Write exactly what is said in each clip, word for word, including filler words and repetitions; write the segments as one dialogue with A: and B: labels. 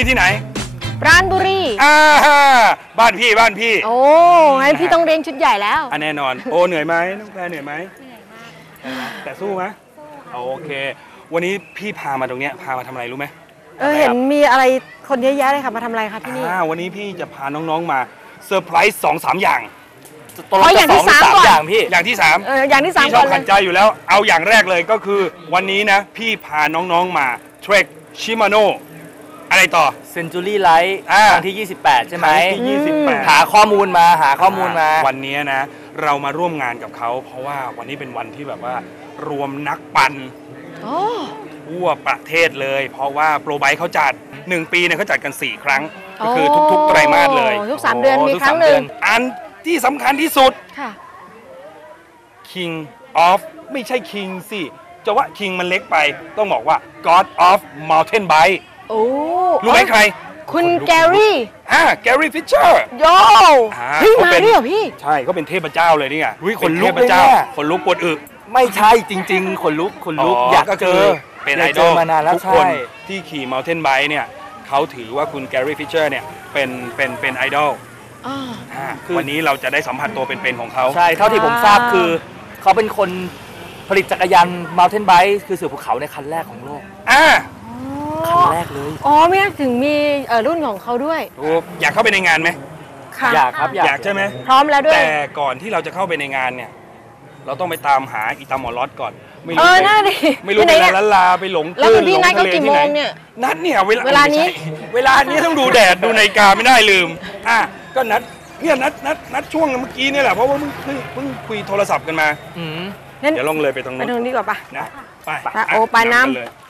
A: ที่ไหน
B: ปราณบุรี
A: อ่าบ้านพี่บ้านพี่
B: โอ้งั้นพี่ต้องเรียนชุดใหญ่แล้ว
A: อ่ะแน่นอนโอ้เหนื่อยไหมน้องแพรเหนื่อยไหมเหนื่อยมากแต่สู้ไหมโอเควันนี้พี่พามาตรงเนี้ยพามาทำอะไรรู้ไหม
B: เออเห็นมีอะไรคนเยอะแยะเลยค่ะมาทำอะไรคะที่นี่
A: วันนี้พี่จะพาน้องๆมาเซอร์ไพรส์สองสามอย่าง
B: ตัวอย่างที่สามก่อน
A: อย่างพี่อย่างที่สาม
B: เอออย่างที่สาม
A: ชอบขัดใจอยู่แล้วเอาอย่างแรกเลยก็คือวันนี้นะพี่พาน้องๆมาเทรคชิมาโนอะไรต่อ
C: Century Light ครั้งที่ยี่สิบแปดใช่ไหม
A: ที่ยี่สิบแปด
C: หาข้อมูลมาหาข้อมูลมา
A: วันนี้นะเรามาร่วมงานกับเขาเพราะว่าวันนี้เป็นวันที่แบบว่ารวมนักปั่นทั่วประเทศเลยเพราะว่าโปรไบค์เขาจัดหนึ่งปีเนี่ยเขาจัดกันสี่ครั้งก็คือทุกๆไตรมาสเลย
B: ทุกสามเดือนมีครั้งหนึ่ง
A: อันที่สำคัญที่สุด
B: ค่ะ
A: King of ไม่ใช่ King สิจะว่า King มันเล็กไปต้องบอกว่า God of Mountain Bike
B: โอ้
A: รู้ไหมใคร
B: คุณแกรี่
A: อ่าแกรี่ฟิชเชอร์
B: โย่พี่มาด้วยเหรอพี่
A: ใช่เขาเป็นเทพเจ้าเลยนี่ไง
C: คนลุก
A: เทพเจ้าคนลุกปวดอึ
C: ไม่ใช่จริงๆคนลุกคนลุกอยากเจอ
A: เป็นไอดอลทุกคนที่ขี่ Mountain Bike เนี่ยเขาถือว่าคุณแกรี่ฟิชเชอร์เนี่ยเป็นเป็นเป็นไอดอลวันนี้เราจะได้สัมผัสตัวเป็นๆของเขา
C: ใช่เท่าที่ผมทราบคือเขาเป็นคนผลิตจักรยาน Mountain Bike คือเสือภูเขาในคันแรกของโลก
A: อ่า
C: คันแรกเลย
B: อ๋อไม่น่าถึงมีรุ่นของเขาด้วย
A: อยากเข้าไปในงานไหม
C: อยากครับ
A: อยากใช่ไหม
B: พร้อมแล้วด้วย
A: แต่ก่อนที่เราจะเข้าไปในงานเนี่ยเราต้องไปตามหาอีตาหมอล็อตก่อน
B: ไม่รู้ไป
A: ไม่รู้ไปลาลาลาไปหลง
B: คลื่นหลงทะเลที่ไหน
A: นัดเนี่ย
B: เวลานี้
A: เวลานี้ต้องดูแดดดูนาฬิกาไม่ได้ลืมอ่ะก็นัดเนี่ยนัดนัดนัดช่วงเมื่อกี้นี่แหละเพราะว่าเพิ่งเพิ่งคุยโทรศัพท์กันมาเดี๋ยวลงเลยไปตรงนู้น
B: ไปตรงนี้ก่อนปะ
A: นะไป
B: โอ้ไปน้ำ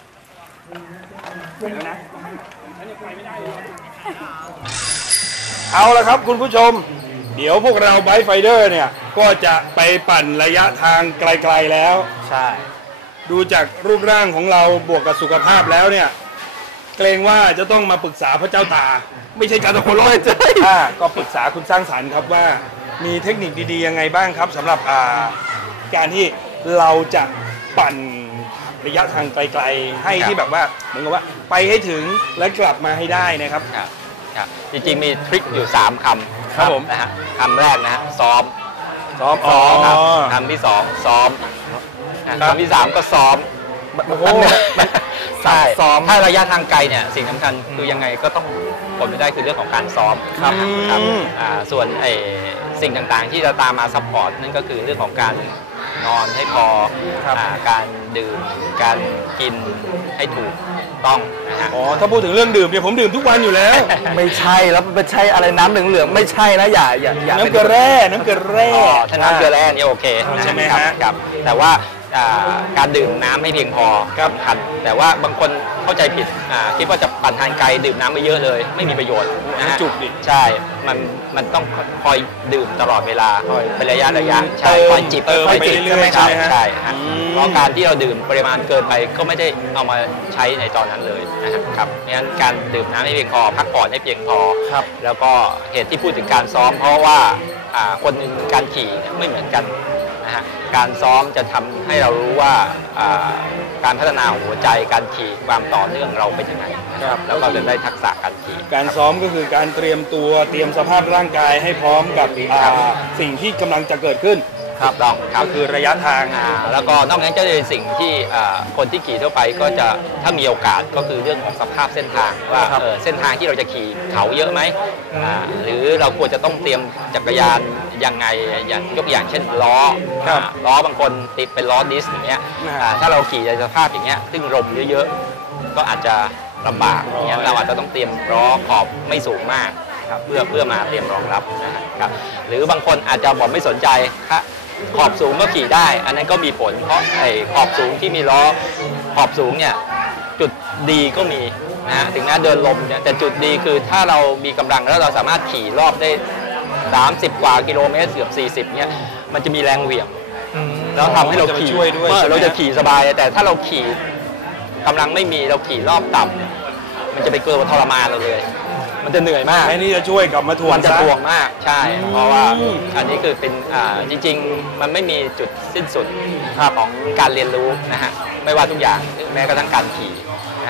A: เอาละครับคุณผู้ชมเดี๋ยวพวกเราไบค์ไฟเดอร์เนี่ยก็จะไปปั่นระยะทางไกลๆแล้ว
C: ใช่
A: ดูจากรูปร่างของเราบวกกับสุขภาพแล้วเนี่ยเกรงว่าจะต้องมาปรึกษาพระเจ้าตาไม่ใช่จตุพลเลยจ้ะก็ปรึกษาคุณสร้างสรรค์ครับว่ามีเทคนิคดีๆยังไงบ้างครับสำหรับการที่เราจะปั่นระยะทางไกลๆให้ที่แบบว่าเหมือนกับว่าไปให้ถึงและกลับมาให้ได้นะครับ
C: ครับจริงๆมีทริคอยู่สามคำ
A: ครับผม
C: นะฮะคำแรกนะฮะซ้อม
A: ซ้อม
C: ซ้อมครับคำที่สองซ้อมคำที่สามก็ซ้อม
A: โอ้โห
C: ใช่ซ้อมถ้าระยะทางไกลเนี่ยสิ่งสำคัญคือยังไงก็ต้องผลไม่ได้คือเรื่องของการซ้อม
A: ครับ
C: ครับส่วนไอ้สิ่งต่างๆที่จะตามมาซัพพอร์ตนั่นก็คือเรื่องของการนอนให้พอการดื่มการกินให้ถูกต้องนะฮะ
A: อ๋อถ้าพูดถึงเรื่องดื่มเนี่ยผมดื่มทุกวันอยู่แล้ว
C: ไม่ใช่แล้วไม่ใช่อะไรน้ำเหลืองๆไม่ใช่นะอย่าอย่าอย่า
A: น้ำเกลือแร่น้ำเกลือแร่
C: ถ้าน้ำเกลือแร่นี่โอเค
A: ใช่ไหม
C: ครับแต่ว่าการดื่มน้ำให้เพียงพอสำคัญแต่ว่าบางคนเข้าใจผิดคิดว่าจะปั่นทางไกลดื่มน้ำไปเยอะเลยไม่มีประโยชน์
A: นะจุกดิ
C: ใช่มันมันต้องคอยดื่มตลอดเวลาเป็นระยะระยะใช่คอยจิบคอยจิบใช่ไหมครับใช่เพราะการที่เราดื่มปริมาณเกินไปก็ไม่ได้เอามาใช้ในตอนนั้นเลยนะครับเพราะฉะนั้นการดื่มน้ำให้เพียงพอพักผ่อนให้เพียงพอแล้วก็เหตุที่พูดถึงการซ้อมเพราะว่าคนหนึ่งการขี่ไม่เหมือนกันนะฮะการซ้อมจะทำให้เรารู้ว่าการพัฒนาหัวใจการขี่ความต่อเนื่องเราเป็นยังไงแล้วก็จะได้ทักษะการขี่
A: การซ้อมก็คือการเตรียมตัวเตรียมสภาพร่างกายให้พร้อมกับสิ่งที่กำลังจะเกิดขึ้น
C: ครับต้อง
A: ก็คือระยะทาง
C: แล้วก็นอกจากนั้นจะเป็นสิ่งที่คนที่ขี่ทั่วไปก็จะถ้ามีโอกาสก็คือเรื่องของสภาพเส้นทางว่าเส้นทางที่เราจะขี่เขาเยอะไหมหรือเราควรจะต้องเตรียมจักรยานยังไงอย่างยกอย่างเช่นล้อล้อบางคนติดเป็นล้อดิสอย่างเงี้ยถ้าเราขี่ในสภาพอย่างเงี้ยซึ่งลมเยอะๆก็อาจจะลำบากอย่างเงี้ยเราอาจจะต้องเตรียมล้อขอบไม่สูงมากเพื่อเพื่อมาเตรียมรองรับนะครับหรือบางคนอาจจะบอกไม่สนใจขอบสูงก็ขี่ได้อันนั้นก็มีผลเพราะไอ้ขอบสูงที่มีล้อขอบสูงเนี่ยจุดดีก็มีนะฮะถึงแม้เดินลมเนี่ยแต่จุดดีคือถ้าเรามีกำลังแล้วเราสามารถขี่รอบได้สามสิบกว่ากิโลเมตรเกือบสี่สิบเนี่ยมันจะมีแรงเหวี่ยงแล้วทำให้เราขี่เราจะขี่สบายแต่ถ้าเราขี่กำลังไม่มีเราขี่รอบต่ำมันจะไปเกินทรมานเราเลยมันจะเหนื่อยมาก
A: ไอ้นี่จะช่วยกลับมาทวง
C: มันจะทวงมากใช่เพราะว่าอันนี้คือเป็นอ่าจริงๆมันไม่มีจุดสิ้นสุดของการเรียนรู้นะฮะไม่ว่าทุกอย่างแม้กระทั่งการขี่นะฮะ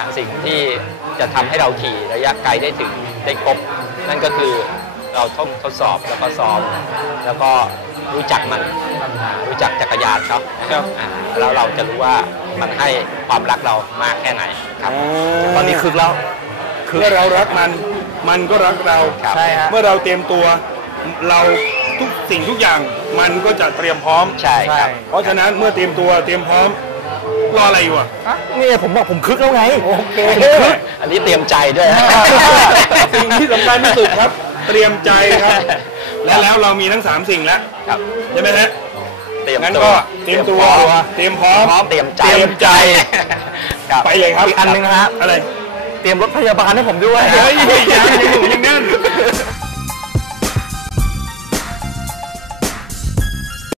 C: ะสิ่งที่จะทำให้เราขี่ระยะไกลได้ถึงได้ครบนั่นก็คือเราต้องทดสอบแล้วก็ซ้อมแล้วก็รู้จักมันอ่ารู้จักจักรยานเขานะครับอ่าแล้วเราจะรู้ว่ามันให้ความรักเรามากแค่ไหนครับ
D: ตอนนี้คึกแล้ว
A: เมื่อเรารักมันมันก็รักเรา
D: ใช่ฮะ
A: เมื่อเราเตรียมตัวเราทุกสิ่งทุกอย่างมันก็จะเตรียมพร้อม
C: ใช่ครับ
A: เพราะฉะนั้นเมื่อเตรียมตัวเตรียมพร้อมรออะไรอยู่อ่ะ
D: นี่ผมบอกผมคึกแล้วไงโอเค
C: อันนี้เตรียมใจด้วย
A: สิ่งที่สำคัญที่สุดครับ เตรียมใจครับ และแล้วเรามีทั้งสามสิ่งแล้ว
C: ครับ
A: ใช่ไหมฮะ
C: เตรียม
A: งั้น
C: ตั
A: ก็
C: ว
A: เตรียมตัวเตรียมพร้อม
C: พร้อมเตรียมใจ
A: เตรียมใจ
C: ครับ
A: ไปเลยครับ
D: อีกอันหนึงนะฮะ
A: อะไร
D: เตรียมรถพยาบาลให้ผมด้วย
A: เฮ้ยยังยังอยู่ยังแน่น